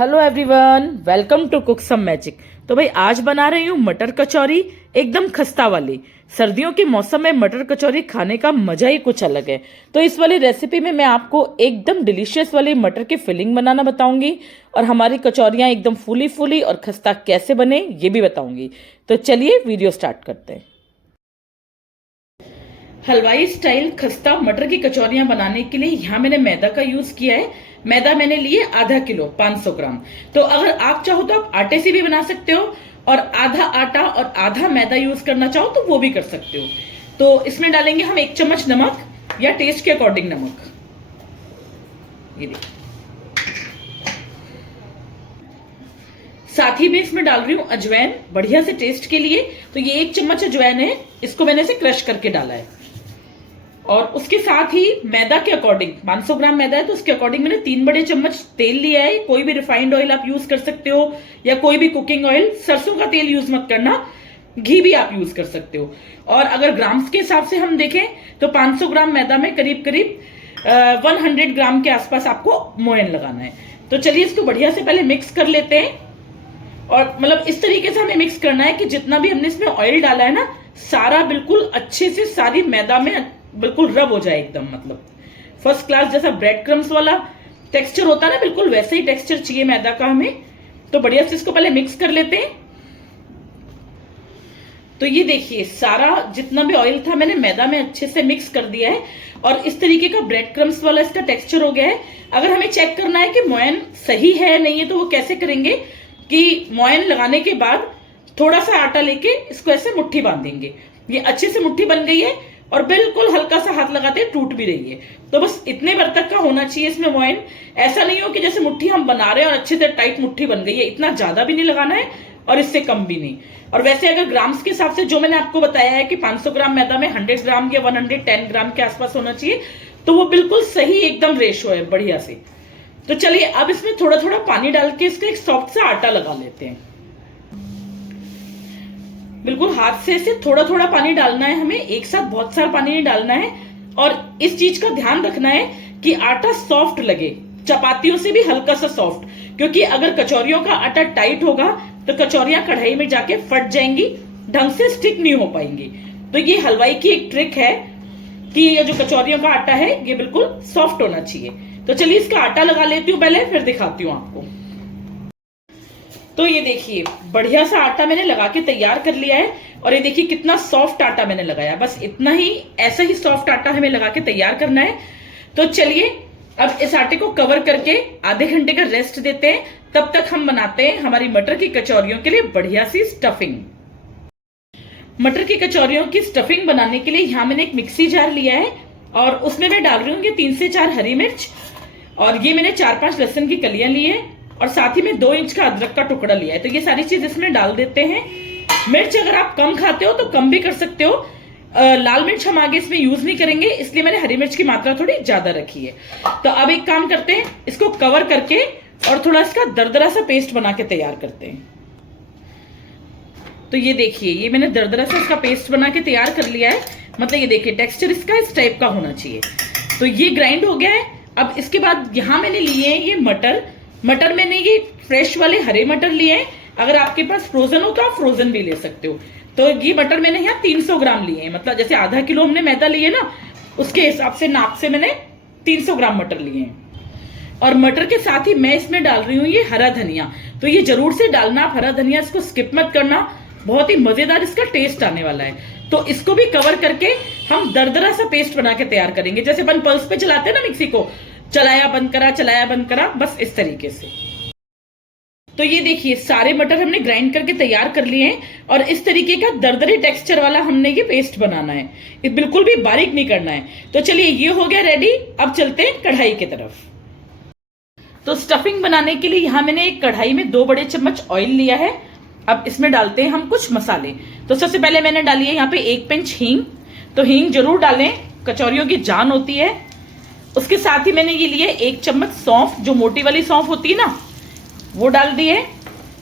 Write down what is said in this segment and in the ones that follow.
Hello everyone, welcome to cook some magic. तो भाई आज बना रही हूँ मटर कचौरी, एकदम खस्ता वाली। सर्दियों के मौसम में मटर कचौरी खाने का मजा ही कुछ अलग है। तो इस वाली रेसिपी में मैं आपको एकदम डिलीशियस वाली मटर की फिलिंग बनाना बताऊंगी और हमारी कचौरियाँ एकदम फूली फूली और खस्ता कैसे बने ये भी बताऊंगी। तो चलिए वीडियो स्टार्ट करते हैं। हलवाई स्टाइल खस्ता मटर की कचौरियां बनाने के लिए यहाँ मैंने मैदा का यूज किया है। मैदा मैंने लिए आधा किलो 500 ग्राम। तो अगर आप चाहो तो आप आटे से भी बना सकते हो और आधा आटा और आधा मैदा यूज करना चाहो तो वो भी कर सकते हो। तो इसमें डालेंगे हम 1 चम्मच नमक या टेस्ट के अकॉर्डिंग नमक। ये देखिए, साथ ही में इसमें डाल रही हूं अजवाइन बढ़िया से टेस्ट के लिए। तो ये 1 चम्मच अजवाइन है, इसको मैंने से क्रश करके डाला है। और उसके साथ ही मैदा के अकॉर्डिंग 500 ग्राम मैदा है तो उसके अकॉर्डिंग मैंने 3 बड़े चम्मच तेल लिया है। कोई भी रिफाइंड ऑयल आप यूज कर सकते हो या कोई भी कुकिंग ऑयल, सरसों का तेल यूज मत करना, घी भी आप यूज कर सकते हो। और अगर ग्राम्स के हिसाब से हम देखें तो 500 ग्राम मैदा में करीब करीब 100 ग्राम के आसपास आपको मोयन लगाना है। तो चलिए इसको बढ़िया से पहले मिक्स कर लेते हैं। और मतलब इस तरीके से हमें मिक्स करना है कि जितना भी हमने इसमें ऑयल डाला है ना, सारा बिल्कुल अच्छे से सारी मैदा में बिल्कुल रब हो जाए एकदम। मतलब फर्स्ट क्लास जैसा ब्रेड क्रम्स वाला टेक्सचर होता है ना, बिल्कुल वैसे ही टेक्सचर चाहिए मैदा का हमें। तो बढ़िया से इसको पहले मिक्स कर लेते हैं। तो ये देखिए सारा जितना भी ऑयल था मैंने मैदा में अच्छे से मिक्स कर दिया है और इस तरीके का ब्रेड क्रम्स वाला इसका टेक्सचर हो गया है। अगर हमें चेक करना है कि मोयन सही है नहीं है तो वो कैसे करेंगे कि मोयन लगाने के बाद थोड़ा सा आटा लेके इसको ऐसे मुट्ठी बांधेंगे। ये अच्छे से मुट्ठी बन गई है और बिल्कुल हल्का सा हाथ लगाते टूट भी रही है। तो बस इतने भर तक का होना चाहिए इसमें मोयन। ऐसा नहीं हो कि जैसे मुट्ठी हम बना रहे हैं और अच्छे से टाइट मुट्ठी बन गई है, इतना ज्यादा भी नहीं लगाना है और इससे कम भी नहीं। और वैसे अगर ग्राम्स के हिसाब से जो मैंने आपको बताया है कि 500 ग्राम मैदा में 100 ग्राम या 110 ग्राम के आसपास होना चाहिए, तो वो बिल्कुल सही एकदम रेशो है बढ़िया से। तो चलिए अब इसमें थोड़ा थोड़ा पानी डाल के इसका एक सॉफ्ट सा आटा लगा लेते हैं। बिल्कुल हाथ से इसे थोड़ा थोड़ा पानी डालना है हमें, एक साथ बहुत सारा पानी नहीं डालना है। और इस चीज का ध्यान रखना है कि आटा सॉफ्ट लगे, चपातियों से भी हल्का सा सॉफ्ट, क्योंकि अगर कचौरियों का आटा टाइट होगा तो कचौरियां कढ़ाई में जाके फट जाएंगी, ढंग से स्टिक नहीं हो पाएंगी। तो ये हलवाई की एक ट्रिक है कि ये जो कचौरियों का आटा है ये बिल्कुल सॉफ्ट होना चाहिए। तो चलिए इसका आटा लगा लेती हूँ पहले, फिर दिखाती हूँ आपको। तो ये देखिए बढ़िया सा आटा मैंने लगा के तैयार कर लिया है और ये देखिए कितना सॉफ्ट आटा मैंने लगाया। बस इतना ही, ऐसा ही सॉफ्ट आटा हमें लगा के तैयार करना है। तो चलिए अब इस आटे को कवर करके आधे घंटे का रेस्ट देते हैं। तब तक हम बनाते हैं हमारी मटर की कचौरियों के लिए बढ़िया सी स्टफिंग। मटर की कचौरियों की स्टफिंग बनाने के लिए यहाँ मैंने एक मिक्सी जार लिया है और उसमें मैं डाल रही हूँ 3 से 4 हरी मिर्च और ये मैंने 4-5 लहसुन की कलियां ली है और साथ ही में 2 इंच का अदरक का टुकड़ा लिया है। तो ये सारी चीज इसमें डाल देते हैं। मिर्च अगर आप कम खाते हो तो कम भी कर सकते हो। लाल मिर्च हम आगे इसमें यूज नहीं करेंगे, इसलिए मैंने हरी मिर्च की मात्रा थोड़ी ज्यादा रखी है। तो अब एक काम करते हैं, इसको कवर करके और थोड़ा इसका दरदरा सा पेस्ट बना के तैयार करते हैं। तो ये देखिए ये मैंने दरदरा सा इसका पेस्ट बना के तैयार कर लिया है। मतलब ये देखिए टेक्सचर इसका इस टाइप का होना चाहिए। तो ये ग्राइंड हो गया है। अब इसके बाद यहाँ मैंने लिए हैं ये मटर मैंने ये फ्रेश वाले हरे मटर लिए हैं। अगर आपके पास फ्रोजन हो तो आप फ्रोजन भी ले सकते हो। तो ये मटर मैंने यहाँ 300 ग्राम लिए हैं। मतलब जैसे आधा किलो हमने मैदा लिए ना, उसके हिसाब से नाप से मैंने 300 ग्राम मटर लिए हैं। और मटर के साथ ही मैं इसमें डाल रही हूँ ये हरा धनिया। तो ये जरूर से डालना आप हरा धनिया, इसको स्किप मत करना, बहुत ही मजेदार इसका टेस्ट आने वाला है। तो इसको भी कवर करके हम दरदरा सा पेस्ट बना के तैयार करेंगे। जैसे अपन पल्स पे चलाते हैं ना मिक्सी को, चलाया बंद करा, बस इस तरीके से। तो ये देखिए सारे मटर हमने ग्राइंड करके तैयार कर लिए हैं और इस तरीके का दरदरे टेक्सचर वाला हमने ये पेस्ट बनाना है, ये बिल्कुल भी बारीक नहीं करना है। तो चलिए ये हो गया रेडी। अब चलते हैं कढ़ाई की तरफ। तो स्टफिंग बनाने के लिए यहाँ मैंने एक कढ़ाई में 2 बड़े चम्मच ऑयल लिया है। अब इसमें डालते हैं हम कुछ मसाले। तो सबसे पहले मैंने डाली है यहाँ पे 1 पिंच हींग। तो हींग जरूर डालें, कचौरियों की जान होती है। उसके साथ ही मैंने ये लिए 1 चम्मच सौंफ, जो मोटी वाली सौंफ होती है ना, वो डाल दी है।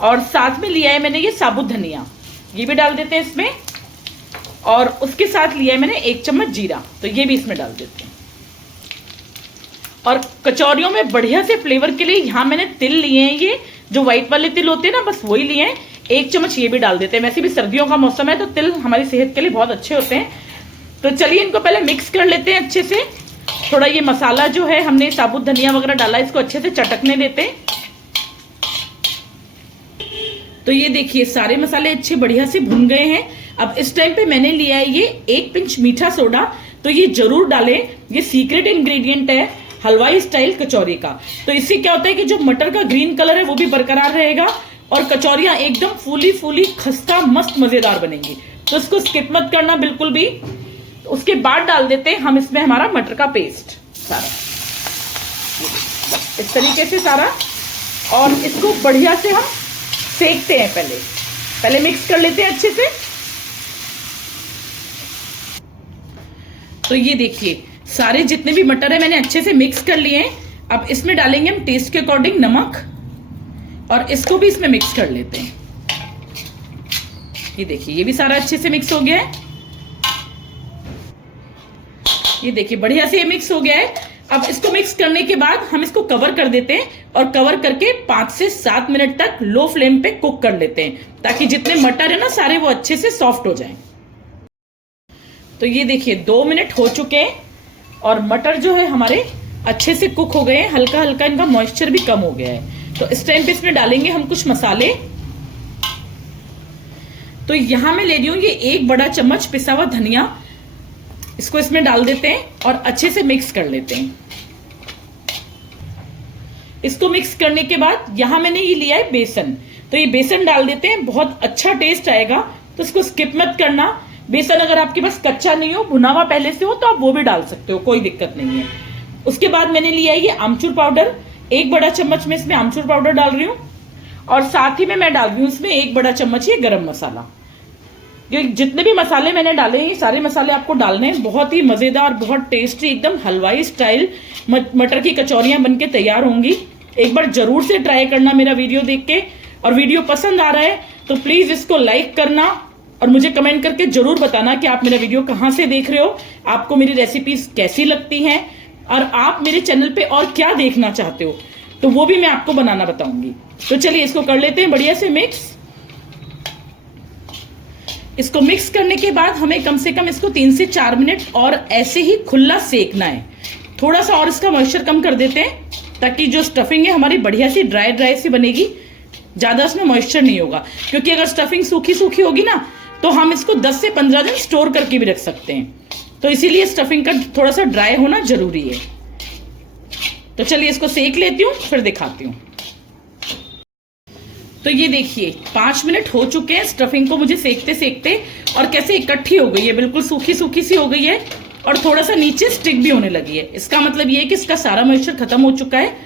और साथ में लिया है मैंने ये साबुत धनिया, ये भी डाल देते हैं इसमें। और उसके साथ लिया है मैंने 1 चम्मच जीरा, तो ये भी इसमें डाल देते हैं। और कचौरियों में बढ़िया से फ्लेवर के लिए यहाँ मैंने तिल लिए हैं, ये जो व्हाइट वाले तिल होते हैं ना, बस वही लिए हैं। 1 चम्मच ये भी डाल देते हैं। वैसे भी सर्दियों का मौसम है तो तिल हमारी सेहत के लिए बहुत अच्छे होते हैं। तो चलिए इनको पहले मिक्स कर लेते हैं अच्छे से। थोड़ा ये मसाला जो है हमने साबुत धनिया वगैरह डाला, इसको अच्छे से चटकने देते हैं। तो ये देखिए सारे मसाले अच्छे बढ़िया से भुन गए हैं। अब इस टाइम पे मैंने लिया है ये 1 पिंच मीठा सोडा, तो ये जरूर डालें, ये सीक्रेट इंग्रेडिएंट है हलवाई स्टाइल कचौरी का। तो इससे क्या होता है कि जो मटर का ग्रीन कलर है वो भी बरकरार रहेगा और कचौरियां एकदम फूली फूली खस्ता मस्त मजेदार बनेंगी। तो इसको स्किप मत करना बिल्कुल भी। उसके बाद डाल देते हैं हम इसमें हमारा मटर का पेस्ट सारा, इस तरीके से सारा, और इसको बढ़िया से हम सेकते हैं। पहले मिक्स कर लेते हैं अच्छे से। तो ये देखिए सारे जितने भी मटर है मैंने अच्छे से मिक्स कर लिए हैं। अब इसमें डालेंगे हम टेस्ट के अकॉर्डिंग नमक और इसको भी इसमें मिक्स कर लेते हैं। ये देखिए ये भी सारा अच्छे से मिक्स हो गया है। ये देखिए बढ़िया से ये मिक्स हो गया है। अब इसको मिक्स करने के बाद हम इसको कवर कर देते हैं और कवर करके 5 से 7 मिनट तक लो फ्लेम पे कुक कर लेते हैं, ताकि जितने मटर है ना सारे वो अच्छे से सॉफ्ट हो जाएं। तो ये देखिए 2 मिनट हो चुके हैं और मटर जो है हमारे अच्छे से कुक हो गए हैं। हल्का हल्का इनका मॉइस्चर भी कम हो गया है। तो इस टाइम पे इसमें डालेंगे हम कुछ मसाले। तो यहां मैं ले रही हूं ये 1 बड़ा चम्मच पिसा हुआ धनिया, इसको इसमें डाल देते हैं और अच्छे से मिक्स कर लेते हैं। इसको मिक्स करने के बाद यहां मैंने ये लिया है बेसन, तो ये बेसन डाल देते हैं, बहुत अच्छा टेस्ट आएगा। तो इसको स्किप मत करना। बेसन अगर आपके पास कच्चा नहीं हो, भुना हुआ पहले से हो, तो आप वो भी डाल सकते हो, कोई दिक्कत नहीं है। उसके बाद मैंने लिया है ये आमचूर पाउडर, 1 बड़ा चम्मच में इसमें आमचूर पाउडर डाल रही हूँ और साथ ही में मैं डाल रही हूँ इसमें 1 बड़ा चम्मच ये गरम मसाला। ये जितने भी मसाले मैंने डाले हैं, ये सारे मसाले आपको डालने हैं। बहुत ही मजेदार, बहुत टेस्टी, एकदम हलवाई स्टाइल मटर की कचौरियां बनके तैयार होंगी। एक बार जरूर से ट्राई करना मेरा वीडियो देख के, और वीडियो पसंद आ रहा है तो प्लीज इसको लाइक करना और मुझे कमेंट करके जरूर बताना कि आप मेरा वीडियो कहाँ से देख रहे हो, आपको मेरी रेसिपीज कैसी लगती हैं और आप मेरे चैनल पे और क्या देखना चाहते हो, तो वो भी मैं आपको बनाना बताऊंगी। तो चलिए इसको कर लेते हैं बढ़िया से मिक्स। इसको मिक्स करने के बाद हमें कम से कम इसको 3 से 4 मिनट और ऐसे ही खुला सेकना है। थोड़ा सा और इसका मॉइस्चर कम कर देते हैं ताकि जो स्टफिंग है हमारी बढ़िया सी ड्राई ड्राई सी बनेगी, ज्यादा इसमें मॉइस्चर नहीं होगा। क्योंकि अगर स्टफिंग सूखी सूखी होगी ना तो हम इसको 10 से 15 दिन स्टोर करके भी रख सकते हैं, तो इसीलिए स्टफिंग का थोड़ा सा ड्राई होना जरूरी है। तो चलिए इसको सेक लेती हूँ फिर दिखाती हूँ। तो ये देखिए 5 मिनट हो चुके हैं स्टफिंग को मुझे सेकते सेकते, और कैसे इकट्ठी हो गई है, बिल्कुल सूखी सूखी सी हो गई है और थोड़ा सा नीचे स्टिक भी होने लगी है। इसका मतलब ये है कि इसका सारा मॉइस्चर खत्म हो चुका है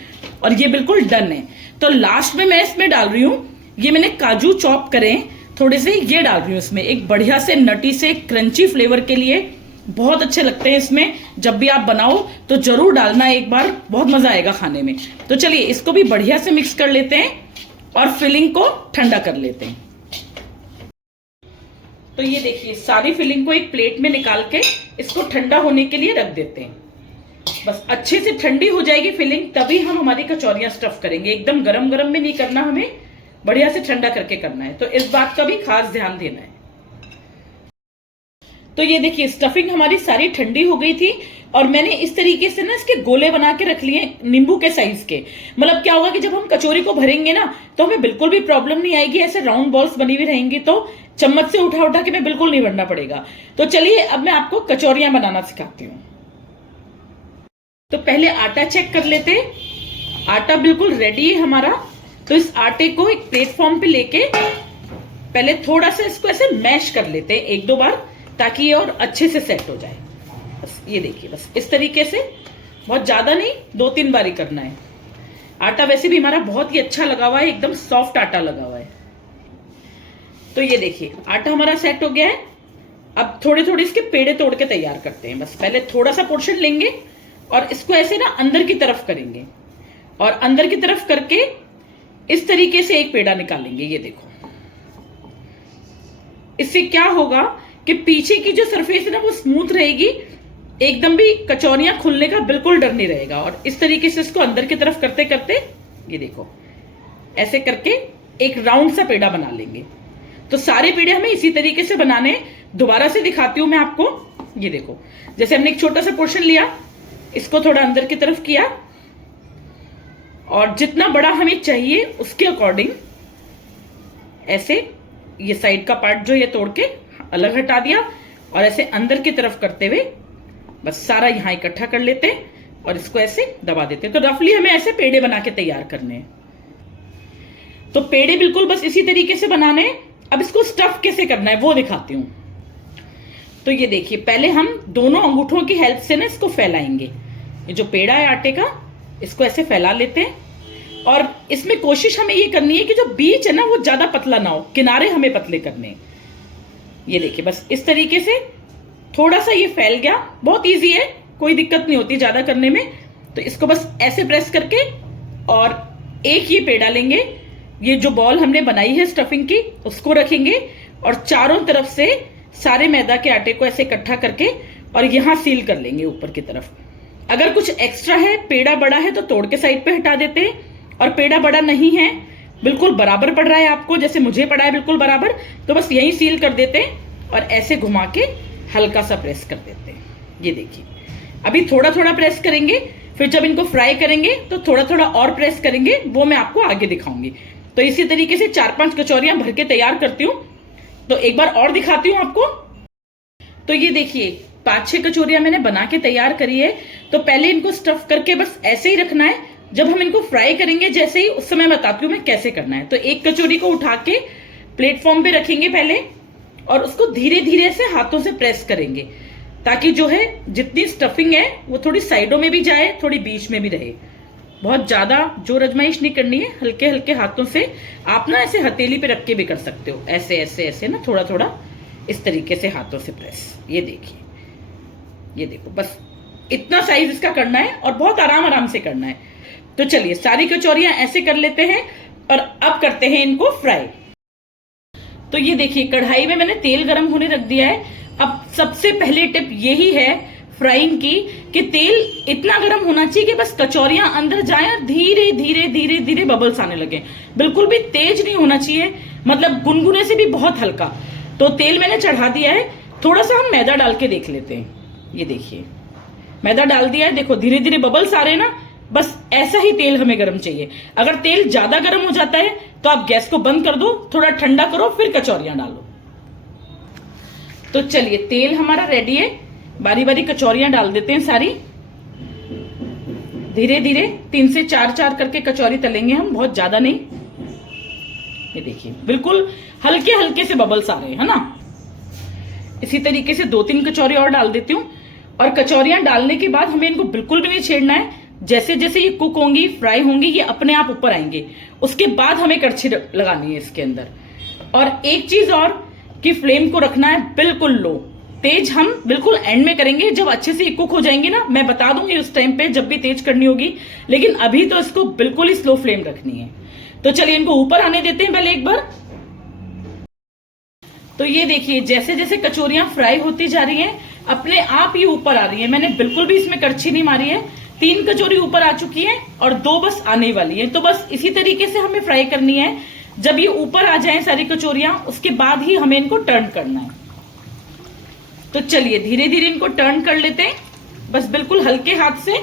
और ये बिल्कुल डन है। तो लास्ट में मैं इसमें डाल रही हूँ, ये मैंने काजू चॉप करे थोड़े से, ये डाल रही हूँ इसमें, एक बढ़िया से नटी से क्रंची फ्लेवर के लिए। बहुत अच्छे लगते हैं इसमें, जब भी आप बनाओ तो जरूर डालना एक बार, बहुत मजा आएगा खाने में। तो चलिए इसको भी बढ़िया से मिक्स कर लेते हैं और फिलिंग को ठंडा कर लेते हैं। तो ये देखिए सारी फिलिंग को एक प्लेट में निकाल के इसको ठंडा होने के लिए रख देते हैं। बस अच्छे से ठंडी हो जाएगी फिलिंग, तभी हम हमारी कचौरियां स्टफ करेंगे। एकदम गरम गरम में नहीं करना, हमें बढ़िया से ठंडा करके करना है, तो इस बात का भी खास ध्यान देना है। तो ये देखिए स्टफिंग हमारी सारी ठंडी हो गई थी और मैंने इस तरीके से ना इसके गोले बना के रख लिए नींबू के साइज के। मतलब क्या होगा कि जब हम कचौरी को भरेंगे ना तो हमें बिल्कुल भी प्रॉब्लम नहीं आएगी, ऐसे राउंड बॉल्स बनी हुई रहेंगी तो चम्मच से उठा उठा के मैं बिल्कुल नहीं भरना पड़ेगा। तो चलिए अब मैं आपको कचौरियां बनाना सिखाती हूँ। तो पहले आटा चेक कर लेते हैं। आटा बिल्कुल रेडी है हमारा। तो इस आटे को एक प्लेटफॉर्म पे लेके पहले थोड़ा सा इसको ऐसे मैश कर लेते हैं 1-2 बार, ताकि ये और अच्छे से सेट हो जाए। बस ये देखिए, बस इस तरीके से, बहुत ज्यादा नहीं, 2-3 बार ही करना है। आटा वैसे भी हमारा बहुत ही अच्छा लगा हुआ है, एकदम सॉफ्ट आटा लगा हुआ है। तो ये देखिए आटा हमारा सेट हो गया है। अब थोड़े थोड़े इसके पेड़े तोड़ के तैयार करते हैं। बस पहले थोड़ा सा पोर्शन लेंगे और इसको ऐसे ना अंदर की तरफ करेंगे और अंदर की तरफ करके इस तरीके से एक पेड़ा निकालेंगे। ये देखो, इससे क्या होगा कि पीछे की जो सरफेस है ना वो स्मूथ रहेगी एकदम भी कचौरियां खुलने का बिल्कुल डर नहीं रहेगा। और इस तरीके से इसको अंदर की तरफ करते करते ये देखो ऐसे करके एक राउंड सा पेड़ा बना लेंगे। तो सारे पेड़े हमें इसी तरीके से बनाने। दोबारा से दिखाती हूं मैं आपको। ये देखो जैसे हमने एक छोटा सा पोर्शन लिया, इसको थोड़ा अंदर की तरफ किया और जितना बड़ा हमें चाहिए उसके अकॉर्डिंग ऐसे ये साइड का पार्ट जो ये तोड़ के अलग हटा दिया और ऐसे अंदर की तरफ करते हुए बस सारा यहां इकट्ठा कर लेते हैं और इसको ऐसे दबा देते हैं। तो रफली हमें ऐसे पेड़े बना के तैयार करने हैं। तो पेड़े बिल्कुल बस इसी तरीके से बनाने हैं। अब इसको स्टफ कैसे करना है वो दिखाती हूं। तो ये देखिए पहले हम दोनों अंगूठों की हेल्प से ना इसको फैलाएंगे। ये जो पेड़ा है आटे का इसको ऐसे फैला लेते हैं और इसमें कोशिश हमें ये करनी है कि जो बीच है ना वो ज्यादा पतला ना हो, किनारे हमें पतले करने हैं। ये देखिए बस इस तरीके से थोड़ा सा ये फैल गया। बहुत इजी है, कोई दिक्कत नहीं होती ज्यादा करने में। तो इसको बस ऐसे प्रेस करके और एक ये पेड़ा लेंगे, ये जो बॉल हमने बनाई है स्टफिंग की उसको रखेंगे और चारों तरफ से सारे मैदा के आटे को ऐसे इकट्ठा करके और यहां सील कर लेंगे ऊपर की तरफ। अगर कुछ एक्स्ट्रा है, पेड़ा बड़ा है तो तोड़ के साइड पे हटा देते हैं, और पेड़ा बड़ा नहीं है, बिल्कुल बराबर पड़ रहा है आपको जैसे मुझे पड़ा है बिल्कुल बराबर, तो बस यही सील कर देते हैं और ऐसे घुमा के हल्का सा प्रेस कर देते हैं। ये देखिए अभी थोड़ा थोड़ा प्रेस करेंगे, फिर जब इनको फ्राई करेंगे तो थोड़ा थोड़ा और प्रेस करेंगे, वो मैं आपको आगे दिखाऊंगी। तो इसी तरीके से 4-5 कचौरियां भर के तैयार करती हूँ। तो एक बार और दिखाती हूँ आपको। तो ये देखिए 5-6 कचौरियां मैंने बना के तैयार करी है। तो पहले इनको स्टफ करके बस ऐसे ही रखना है। जब हम इनको फ्राई करेंगे जैसे ही, उस समय बताती हूँ मैं कैसे करना है। तो एक कचौरी को उठा के प्लेटफॉर्म पे रखेंगे पहले और उसको धीरे धीरे से हाथों से प्रेस करेंगे ताकि जो है जितनी स्टफिंग है वो थोड़ी साइडों में भी जाए, थोड़ी बीच में भी रहे। बहुत ज्यादा जोर आजमाइश नहीं करनी है, हल्के हल्के हाथों से। आप ना ऐसे हथेली पे रख के भी कर सकते हो, ऐसे ऐसे ऐसे ना थोड़ा थोड़ा इस तरीके से हाथों से प्रेस। ये देखिए, ये देखो बस इतना साइज इसका करना है और बहुत आराम आराम से करना है। तो चलिए सारी कचौरियां ऐसे कर लेते हैं और अब करते हैं इनको फ्राई। तो ये देखिए कढ़ाई में मैंने तेल गरम होने रख दिया है। अब सबसे पहले टिप यही है फ्राइंग की कि तेल इतना गर्म होना चाहिए कि बस कचौरियां अंदर जाएं और धीरे धीरे धीरे धीरे बबल्स आने लगे। बिल्कुल भी तेज नहीं होना चाहिए, मतलब गुनगुने से भी बहुत हल्का। तो तेल मैंने चढ़ा दिया है। थोड़ा सा हम मैदा डाल के देख लेते हैं। ये देखिए मैदा डाल दिया है, देखो धीरे धीरे बबल्स आ रहे हैं ना। बस ऐसा ही तेल हमें गर्म चाहिए। अगर तेल ज्यादा गर्म हो जाता है तो आप गैस को बंद कर दो, थोड़ा ठंडा करो, फिर कचौरियां डालो। तो चलिए तेल हमारा रेडी है। बारी बारी कचौरियां डाल देते हैं सारी। धीरे धीरे 3 से 4 करके कचौरी तलेंगे हम, बहुत ज्यादा नहीं। ये देखिए बिल्कुल हल्के हल्के से बबल्स आ रहे हैं, है ना। इसी तरीके से 2-3 कचौरी और डाल देती हूँ। और कचौरियां डालने के बाद हमें इनको बिल्कुल भी नहीं छेड़ना है। जैसे जैसे ये कुक होंगी, फ्राई होंगी, ये अपने आप ऊपर आएंगे। उसके बाद हमें कड़छी लगानी है इसके अंदर। और एक चीज और कि फ्लेम को रखना है बिल्कुल लो। तेज हम बिल्कुल एंड में करेंगे, जब अच्छे से कुक हो जाएंगे ना, मैं बता दूंगी उस टाइम पे जब भी तेज करनी होगी। लेकिन अभी तो इसको बिल्कुल ही स्लो फ्लेम रखनी है। तो चलिए इनको ऊपर आने देते हैं पहले एक बार। तो ये देखिए जैसे जैसे कचौरियां फ्राई होती जा रही हैं अपने आप ही ऊपर आ रही है। मैंने बिल्कुल भी इसमें कड़छी नहीं मारी है। 3 कचौरी ऊपर आ चुकी है और 2 बस आने वाली है। तो बस इसी तरीके से हमें फ्राई करनी है। जब ये ऊपर आ जाए सारी कचौरियां, उसके बाद ही हमें इनको टर्न करना है। तो चलिए धीरे धीरे इनको टर्न कर लेते हैं, बस बिल्कुल हल्के हाथ से।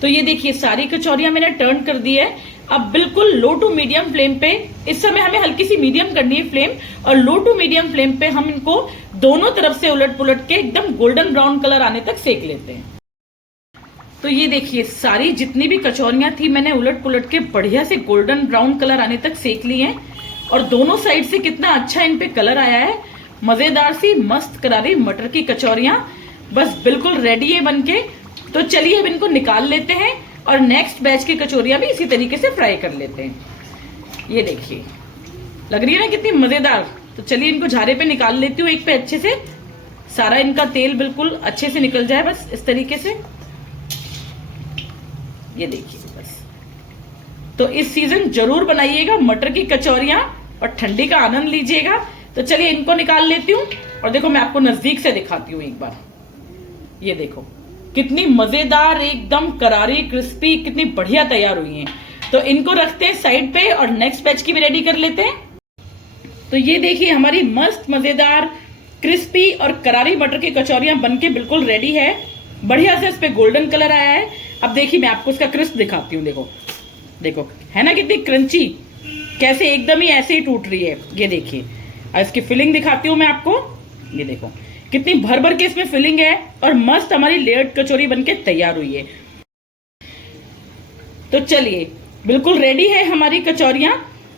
तो ये देखिए सारी कचौरियां मैंने टर्न कर दी है। अब बिल्कुल लो टू मीडियम फ्लेम पे, इस समय हमें हल्की सी मीडियम करनी है फ्लेम, और लो टू मीडियम फ्लेम पे हम इनको दोनों तरफ से उलट पुलट के एकदम गोल्डन ब्राउन कलर आने तक सेक लेते हैं। तो ये देखिए सारी जितनी भी कचौरियां थी मैंने उलट पुलट के बढ़िया से गोल्डन ब्राउन कलर आने तक सेक ली हैं। और दोनों साइड से कितना अच्छा इन पे कलर आया है। मजेदार सी मस्त करारी मटर की कचौरियां बस बिल्कुल रेडी है बनके। तो चलिए अब इनको निकाल लेते हैं और नेक्स्ट बैच की कचौरियां भी इसी तरीके से फ्राई कर लेते हैं। ये देखिए लग रही है ना कितनी मजेदार। तो चलिए इनको झारे पे निकाल लेती हूँ एक पे, अच्छे से सारा इनका तेल बिल्कुल अच्छे से निकल जाए, बस इस तरीके से। ये देखिए बस। तो इस सीजन जरूर बनाइएगा मटर की कचौरियां और ठंडी का आनंद लीजिएगा। तो चलिए इनको निकाल लेती हूँ और देखो मैं आपको नजदीक से दिखाती हूँ एक बार। ये देखो कितनी मजेदार, एकदम करारी, क्रिस्पी, कितनी बढ़िया तैयार हुई हैं। तो इनको रखते हैं साइड पे और नेक्स्ट बैच की भी रेडी कर लेते हैं। तो ये देखिए हमारी मस्त मजेदार क्रिस्पी और करारी मटर की कचौरियां बनके बिल्कुल रेडी है। बढ़िया से इस पे गोल्डन कलर आया है। अब देखिए मैं आपको इसका क्रिस्प दिखाती हूँ। देखो देखो है ना कितनी क्रंची, कैसे एकदम ही ऐसे ही टूट रही है। ये देखिए और इसकी फिलिंग दिखाती हूँ मैं आपको। ये देखो कितनी भर भर के इसमें फिलिंग है और मस्त हमारी लेयर्ड कचौरी बनके तैयार हुई है। तो चलिए बिल्कुल रेडी है हमारी कचौरियां।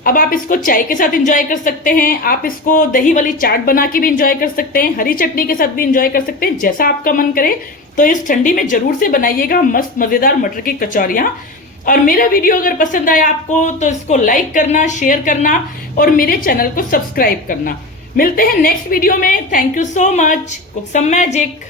अब आप इसको चाय के साथ एंजॉय कर सकते हैं, आप इसको दही वाली चाट बना के भी एंजॉय कर सकते हैं, हरी चटनी के साथ भी एंजॉय कर सकते हैं, जैसा आपका मन करे। तो इस ठंडी में जरूर से बनाइएगा मस्त मजेदार मटर की कचौरियां। और मेरा वीडियो अगर पसंद आया आपको तो इसको लाइक करना, शेयर करना और मेरे चैनल को सब्सक्राइब करना। मिलते हैं नेक्स्ट वीडियो में। Thank you so much. Cook some magic.